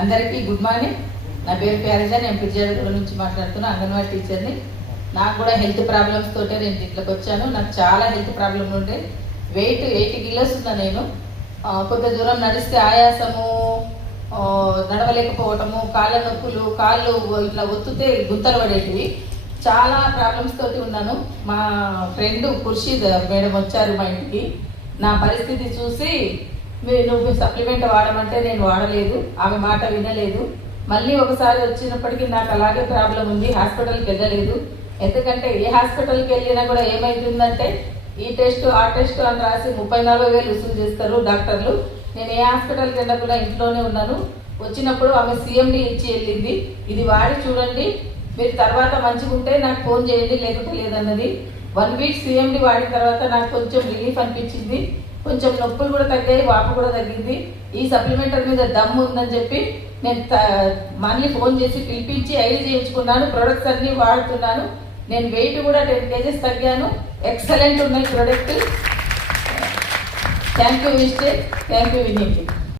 అందరికీ good morning. నా పేరు ప్యారిజ. నేను పిర్జాగూడ నుంచి మాట్లాడుతున్నా, అంగన్వాడీ టీచర్ని. నాకు కూడా హెల్త్ ప్రాబ్లమ్స్ తోటే నేను ఇట్లోకి వచ్చాను. నాకు చాలా హెల్త్ ప్రాబ్లం ఉండే, వెయిట్ 80 కిలోస్ ఉన్నా నేను. కొంత దూరం నడిస్తే ఆయాసము, నడవలేకపోవటము, కాళ్ళ నొప్పులు, కాళ్ళు ఇట్లా ఒత్తుతే గుంతలు పడేటివి, చాలా ప్రాబ్లమ్స్ తోటి ఉన్నాను. మా ఫ్రెండ్ ఖుర్షీద్ మేడం వచ్చారు మా ఇంటికి. నా పరిస్థితి చూసి నువ్వు సప్లిమెంట్ వాడమంటే నేను వాడలేదు, ఆమె మాట వినలేదు. మళ్ళీ ఒకసారి వచ్చినప్పటికీ నాకు అలాగే ప్రాబ్లం ఉంది, హాస్పిటల్కి వెళ్ళలేదు. ఎందుకంటే ఏ హాస్పిటల్కి వెళ్ళినా కూడా ఏమైతుందంటే ఈ టెస్ట్ ఆ టెస్ట్ అని రాసి 30-40 వేలు వసూలు చేస్తారు డాక్టర్లు. నేను ఏ హాస్పిటల్కి వెళ్ళినా కూడా ఇంట్లోనే ఉన్నాను. వచ్చినప్పుడు ఆమె CMD ఇచ్చి వెళ్ళింది, ఇది వాడి చూడండి, మీరు తర్వాత మంచిగా ఉంటే నాకు ఫోన్ చేయండి, లేకుంటే లేదన్నది. 1 వీక్ CMD వాడిన తర్వాత నాకు కొంచెం రిలీఫ్ అనిపించింది, కొంచెం నొప్పులు కూడా తగ్గాయి, వాపు కూడా తగ్గింది. ఈ సప్లిమెంటరీ మీద దమ్ము ఉందని చెప్పి నేను మళ్ళీ ఫోన్ చేసి పిలిపించి ఐడి చేయించుకున్నాను. ప్రొడక్ట్స్ అన్నీ వాడుతున్నాను. నేను వెయిట్ కూడా 10 kgs తగ్గాను. ఎక్సలెంట్ ఉన్నాయి product. Thank you mister, thank you Vineet.